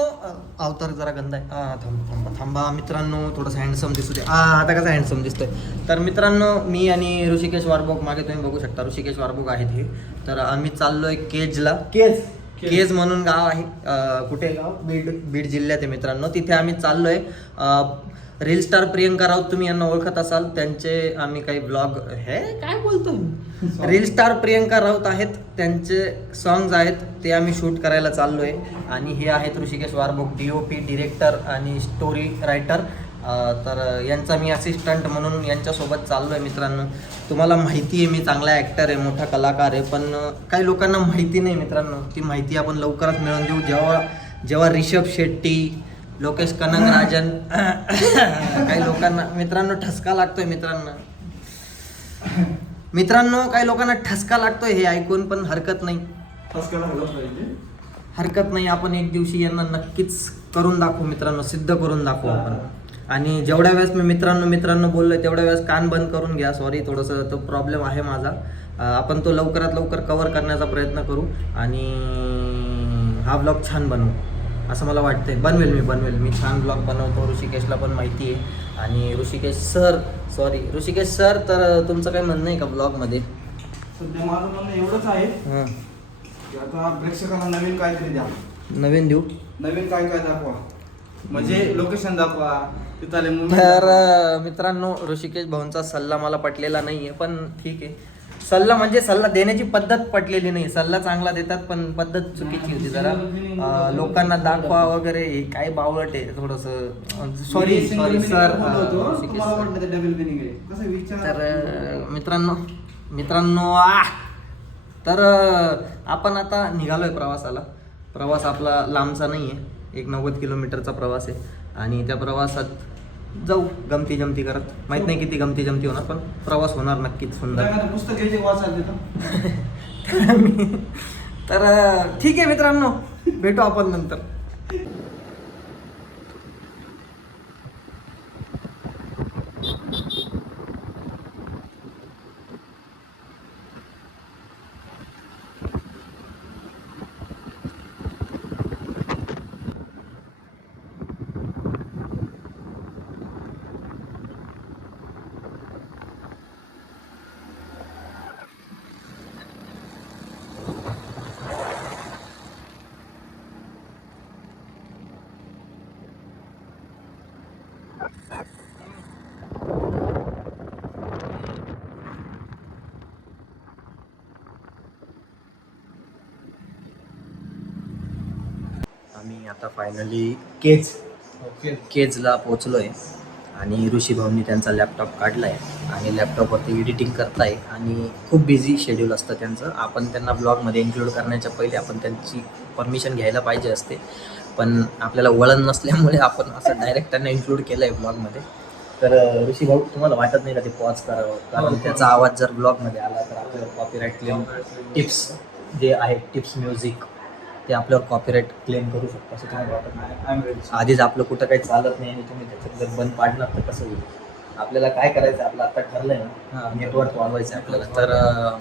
अवतार जरा गंदा आहे. थांबा मित्रांनो, थोडंसं हँडसम दिसू दे. आता कसा हँडसम दिसतोय. तर मित्रांनो, मी आणि ऋषिकेश वारबोक, मागे तुम्ही बघू शकता ऋषिकेश वारबोक आहेत हे. तर आम्ही चाललोय केजला. केज म्हणून गाव आहे. कुठे गाव? बीड जिल्ह्यात आहे मित्रांनो. तिथे आम्ही चाललोय. रील स्टार प्रियंका राऊत, तुम्ही यांना ओळखत असाल. त्यांचे आम्ही काही ब्लॉग, हे काय बोलतो, रील स्टार प्रियंका राऊत आहेत, त्यांचे सॉंग्स आहेत, ते आम्ही शूट करायला चाललोय. आणि हे आहेत ऋषिकेश वारबोक, DOP डिरेक्टर आणि स्टोरी रायटर. तर यांचा मी असिस्टंट म्हणून यांच्यासोबत चाललोय मित्रांनो. तुम्हाला माहिती आहे मी चांगला ॲक्टर आहे, मोठा कलाकार आहे, पण काही लोकांना माहिती नाही मित्रांनो. ती माहिती आपण लवकरच मिळवून देऊ. जेव्हा रिषभ शेट्टी, लोकेश कनगराजन, काही लोकांना मित्रांनो ठसका लागतोय मित्रांनो काही लोकांना ठसका लागतोय हे ऐकून, पण हरकत नाही. हरकत नाही, आपण एक दिवशी यांना नक्कीच करून दाखवू मित्रांनो, सिद्ध करून दाखवू आपण. आणि जेवढ्या वेळेस मी मित्रांनो बोललोय तेवढ्या वेळेस कान बंद करून घ्या. सॉरी, थोडंसं तो प्रॉब्लेम आहे माझा. आपण तो लवकरात लवकर कव्हर करण्याचा प्रयत्न करू आणि हा ब्लॉग छान बनवू असं मला वाटतंय. बनवेल मी छान ब्लॉग बनवतो. ऋषिकेशला पण माहिती आहे. आणि ऋषिकेश सर, तर तुमचं काय म्हणणं आहे का ब्लॉगमध्ये? सध्या माझं म्हणणं एवढंच आहे की आता प्रेक्षकांना नवीन काहीतरी द्या. नवीन काय दाखवा, म्हणजे लोकेशन दाखवा, तिथले मूवी. तर मित्रांनो, ऋषिकेश भाऊंचा सल्ला मला पटलेला नाहीये, पण ठीक आहे. सल्ला देण्याची पद्धत पटलेली नाही. सल्ला चांगला देतात, पण पद्धत चुकीची होती जरा. लोकांना दाखवा वगैरे, हे काय बावळट आहे थोडंसं. Sorry sir. तर मित्रांनो तर आपण आता निघालोय प्रवासाला. प्रवास आपला लांबचा नाही आहे, एक 90 किलोमीटरचा प्रवास आहे. आणि त्या प्रवासात जाऊ गमती जमती करत. माहित नाही किती गमती जमती होणार, पण प्रवास होणार नक्कीच सुंदर. पुस्तक घ्यायचे वाचायला तर ठीक आहे मित्रांनो, भेटू आपण नंतर. आम्ही आता फायनली केजला पोचलोय. आणि ऋषी भाऊंनी त्यांचा लॅपटॉप काढलाय आणि लॅपटॉपवरती एडिटिंग करताय. आणि खूप बिझी शेड्यूल असतं त्यांचं. आपण त्यांना ब्लॉगमध्ये इन्क्लूड करण्याच्या पहिले आपण त्यांची परमिशन घ्यायला पाहिजे असते, पण आपल्याला वळण नसल्यामुळे आपण असं डायरेक्ट त्यांना इन्क्लूड केलं आहे ब्लॉगमध्ये. तर ऋषी भाऊ, तुम्हाला वाटत नाही का ते पॉज करावं? कारण त्याचा आवाज जर ब्लॉगमध्ये आला तर आपल्याला कॉपीराईट क्लेम, टिप्स जे आहे, टिप्स म्युझिक, ते आपल्यावर कॉपीराईट क्लेम करू शकतो असं तुम्हाला वाटत नाही? आधीच आपलं कुठं काही चालत नाही आणि तुम्ही त्याच्यात जर बंद पाडणार तर कसं होईल? आपल्याला काय करायचं, आपलं आता ठरलंय ना, नेटवर्क वाढवायचं आपल्याला. तर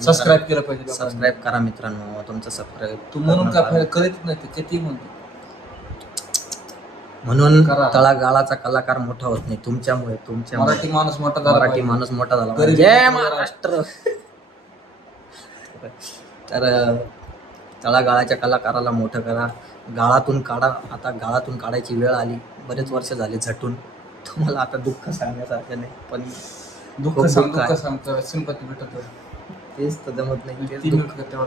सबस्क्राईब केलं पाहिजे. सबस्क्राईब करा मित्रांनो. तुमचं सबस्क्राईब तू म्हणून काय करीत नाही, ते किती म्हणतो म्हणून तळागाळाचा कलाकार मोठा होत नाही तुमच्यामुळे. मराठी माणूस मोठा झाला. जय महाराष्ट्र. तर तळागाळाच्या कलाकाराला मोठं करा, गाळातून काढा. आता गाळातून काढायची वेळ आली. बरेच वर्ष झाले झटून. तुम्हाला आता दुःख सांगण्यासारखं नाही, पण दुःख सांगतो सिंपती भेटत. तेच तर जमत नाही.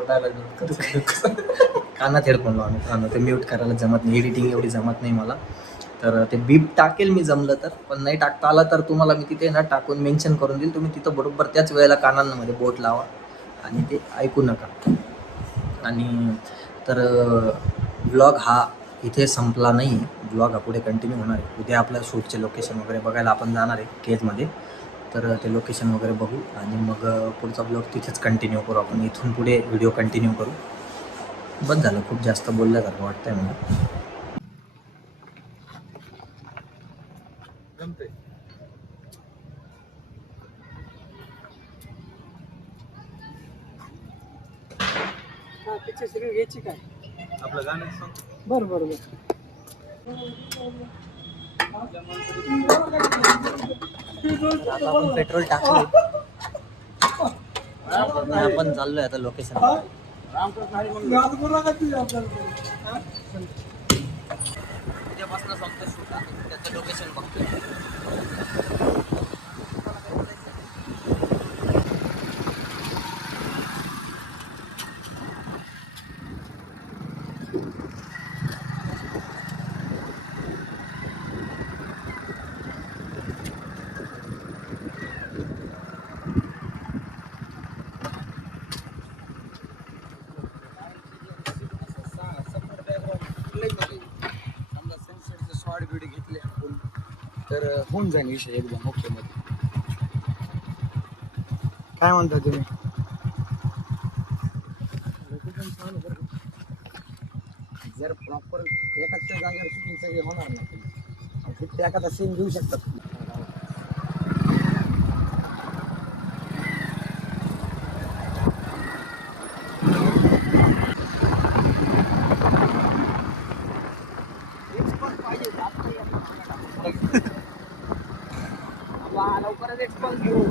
डायलॉग कानात हेडफोन लावा मित्रांनो, ते म्यूट करायला जमत नाही. एडिटिंग एवढी जमत नाही मला. तर ते बीप टाकेल मी जमलं तर, पण नाही टाकता आलं तर तुम्हाला मी तिथे ना टाकून मेन्शन करून देईल. तुम्ही तिथं बरोबर त्याच वेळेला कानांमध्ये बोट लावा आणि ते ऐकू नका. आणि तर ब्लॉग हा इथे संपला नाही. ब्लॉग हा पुढे कंटिन्यू होणार आहे. उद्या आपलं शूटचे लोकेशन वगैरे बघायला आपण जाणार आहे केजमध्ये. तर ते लोकेशन वगैरे बघू आणि मग पुढचा ब्लॉग तिथेच कंटिन्यू करू. आपण इथून पुढे व्हिडिओ कंटिन्यू करू. बस झालं, खूप जास्त बोलल्यासारखं वाटतंय मला. पिक्चर घ्यायची काय आपलं गाणं? बरं आता आपण पेट्रोल टाकलं, आपण चाललोय आता लोकेशन. उद्यापासून संपतो शूट, त्याचं लोकेशन बघतोय. शॉर्ट व्हिडिओ घेतले आपण तर होऊन जाईल विषय एकदम ओके मध्ये. काय म्हणता तुम्ही? जर प्रॉपर एकाच जागेवर शूटिंग सगळे होणार नाही, तिथे एखादा सीन घेऊ शकतात. लवकरच एक्सपोज घेऊ.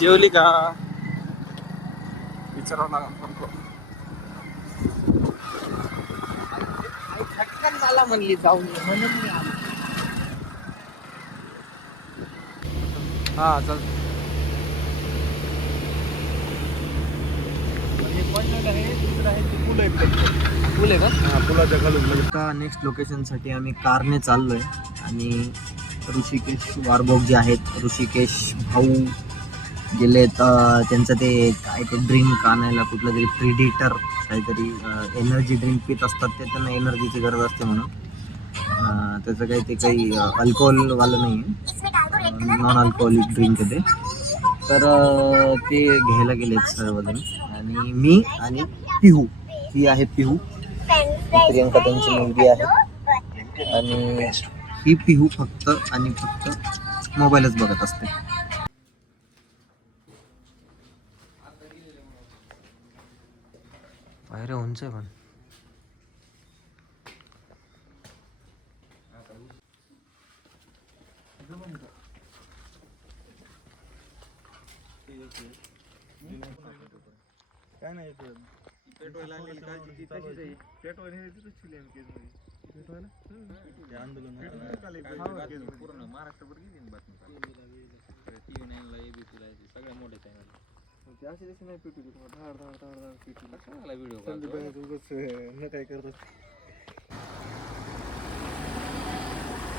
जेवली का विचारावं लागेल. झटकन मला म्हणली जाऊन ये म्हणून मी आलो. हा चल. फुल आहे का? पुलाच्या खालून. आता नेक्स्ट लोकेशनसाठी आम्ही कारने चाललोय आणि ऋषिकेश वारबोग जे आहेत, ऋषिकेश भाऊ गेलेत. त्यांचं ते काय ते ड्रिंक आणायला, कुठलं तरी प्रिडिटर काहीतरी एनर्जी ड्रिंक पित असतात ते, त्यांना एनर्जीची गरज असते म्हणून. त्याचं काही ते काही अल्कोहोलवालं नाही आहे, नॉन अल्कोहोलिक ड्रिंक आहे ते. तर ते घ्यायला गेलेत सर्वजण आणि मी आणि पिहू, ही आहे पिहू, प्रियंका त्यांची मुलगी आहे. आणि ही पिहू फक्त आणि फक्त मोबाईलच बघत असते. बाहेर उंच आहे पण. काय नाही पेट्रोल आलेली काळजी तशीच आहे. पेट्रोल हे तिथंच ठेवली आम्ही केसमध्ये. पेट्रोल ते आंदोलन पूर्ण महाराष्ट्रभर गेली ना बातमी. TV9 ABC ला सगळ्या मोठ्या चॅनल. ते असे दिसत नाही पेटू धाड धाड धाड धाड पेटू. कशाला व्हिडिओ काढतो उगाच न काय करतात.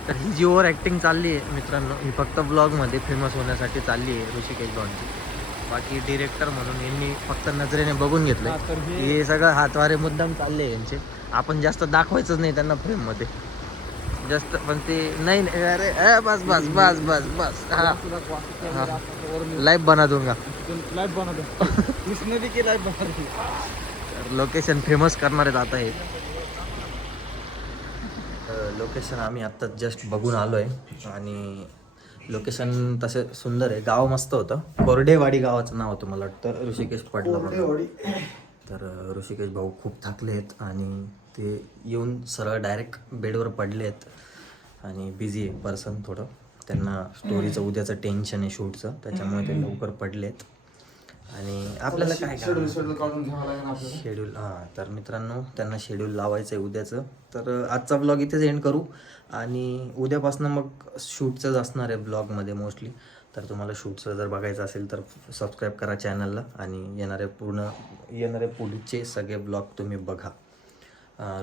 तर ही जी ओव्हर ॲक्टिंग चालली आहे मित्रांनो, ही फक्त ब्लॉगमध्ये फेमस होण्यासाठी चालली आहे ऋषिकेश भाऊंची. बाकी डिरेक्टर म्हणून यांनी फक्त नजरेने बघून घेतलं. हे सगळं हातवारे मुद्दाम चालले आहे यांचे. आपण जास्त दाखवायचंच नाही त्यांना फ्रेममध्ये जास्त, पण ते नाही. अरे बस बस बस बस बस. हा लाईव्ह बना दूंगा. लाईव्ह बना दो. इसने भी की लाईव्ह बना दी. तर लोकेशन फेमस करणार आहेत आता हे. लोकेशन आम्ही आत्ता जस्ट बघून आलो आहे आणि लोकेशन तसं सुंदर आहे. गाव मस्त होतं. कोरडेवाडी गावाचं नाव होतं मला वाटतं. ऋषिकेश पडलं. तर ऋषिकेश भाऊ खूप थकले आहेत आणि ते येऊन सरळ डायरेक्ट बेडवर पडले आहेत आणि बिझी आहे पर्सन थोडं. त्यांना स्टोरीचं उद्याचं टेन्शन आहे शूटचं, त्याच्यामुळे ते लवकर पडलेत. आणि आपल्याला काय शेड्यूल काढून घ्यावं लागेल आपल्याला. शेड्यूल. हां, तर मित्रांनो त्यांना शेड्यूल लावायचं आहे उद्याचं. तर आजचा ब्लॉग इथेच एंड करू आणि उद्यापासून मग शूटचंच असणार आहे ब्लॉगमध्ये मोस्टली. तर तुम्हाला शूटचं जर बघायचं असेल तर सबस्क्राईब करा चॅनलला आणि येणारे पुढचे सगळे ब्लॉग तुम्ही बघा.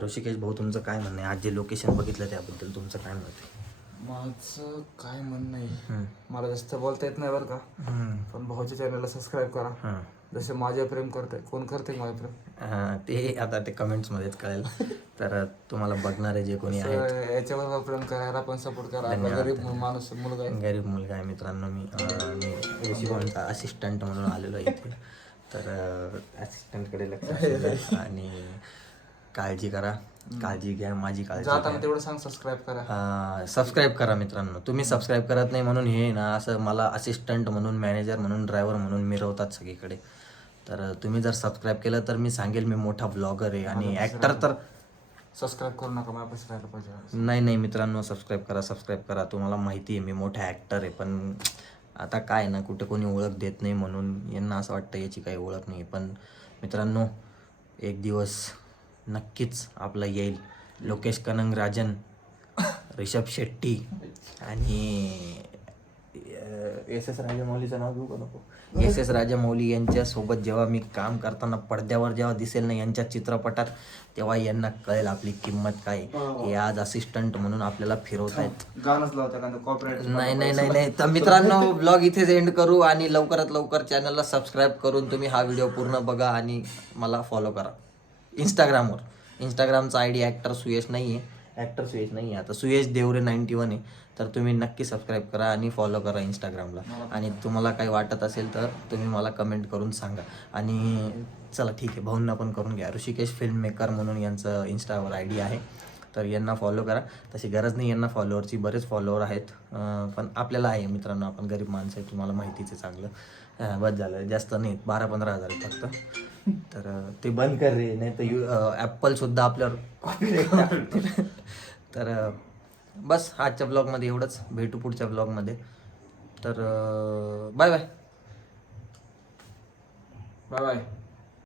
ऋषिकेश भाऊ, तुमचं काय म्हणणं आहे? आज जे लोकेशन बघितलं त्याबद्दल तुमचं काय म्हणणं आहे? माझं काय म्हणणं आहे, मला जास्त बोलता येत नाही बरं का, पण भाऊच्या चॅनलला सबस्क्राईब करा. जसे माझ्या प्रेम करताय, कोण करते माझ्या प्रेम? ते आता ते कमेंट्समध्येच कळेल. तर तुम्हाला बघणारे जे कोणी आहेत, याच्यावर प्रेम करायला पण सपोर्ट करा. आपला गरीब माणूस मुलगा आहे. गरीब मुलगा आहे मित्रांनो. मी ऋषी भाऊंचा असिस्टंट म्हणून आलेलो आहे इथे. तर असिस्टंटकडे लक्ष असू द्या आणि काळजी करा, काळजी घ्या, माझी काळजी जाताना घ्या. तेवढं सांग सबस्क्राईब करा. सबस्क्राईब करा मित्रांनो. तुम्ही सबस्क्राईब करत नाही म्हणून हे ना असं मला असिस्टंट म्हणून, मॅनेजर म्हणून, ड्रायव्हर म्हणून मिरवतात सगळीकडे. तर तुम्ही जर सबस्क्राईब केलं तर मी सांगेल मी मोठा ब्लॉगर आहे आणि ॲक्टर. तर सबस्क्राईब करू नका, माझ्यापाशी राहायला पाहिजे. नाही मित्रांनो, सबस्क्राईब करा. तुम्हाला माहिती आहे मी मोठा ॲक्टर आहे, पण आता काय ना, कुठे कोणी ओळख देत नाही म्हणून यांना असं वाटतं याची काही ओळख नाही. पण मित्रांनो, एक दिवस नक्कीच आपला येईल. लोकेश कनंगराजन, ऋषभ शेट्टी आणि एस राजामौलीचं नाव घेऊ का नको? एस राजामौली यांच्यासोबत जेव्हा मी काम करताना पडद्यावर जेव्हा दिसेल ना यांच्या चित्रपटात, तेव्हा यांना कळेल आपली किंमत काय. हे आज असिस्टंट म्हणून आपल्याला फिरवतायत. गाणंच लावता का कॉपीराइट? नाही. तर मित्रांनो, ब्लॉग इथेच एंड करू आणि लवकरात लवकर चॅनलला सबस्क्राईब करून तुम्ही हा व्हिडिओ पूर्ण बघा आणि मला फॉलो करा इंस्टाग्रामवर. इंस्टाग्रामचा ID ॲक्टर सुयश नाही आहे, आता सुयश देवरे 91 आहे. तर तुम्ही नक्की सबस्क्राईब करा आणि फॉलो करा इंस्टाग्रामला. आणि तुम्हाला काही वाटत असेल तर तुम्ही मला कमेंट करून सांगा. आणि चला ठीक आहे, भाऊंना पण करून घ्या. ऋषिकेश फिल्म मेकर म्हणून यांचं इंस्टावर ID आहे, तर यांना फॉलो करा. तशी गरज नाही यांना फॉलोअरची, बरेच फॉलोअर आहेत, पण आपल्याला आहे मित्रांनो, आपण गरीब माणसं आहे, तुम्हाला माहितीच आहे चांगलं. बस झालं, जास्त नाही, 12-15 हजार फक्त. तर ते बंद कर रे, नाही तर ॲपलसुद्धा आपल्यावर कॉपीराइट. तर बस आजच्या ब्लॉगमध्ये एवढंच. भेटू पुढच्या ब्लॉगमध्ये. तर बाय बाय.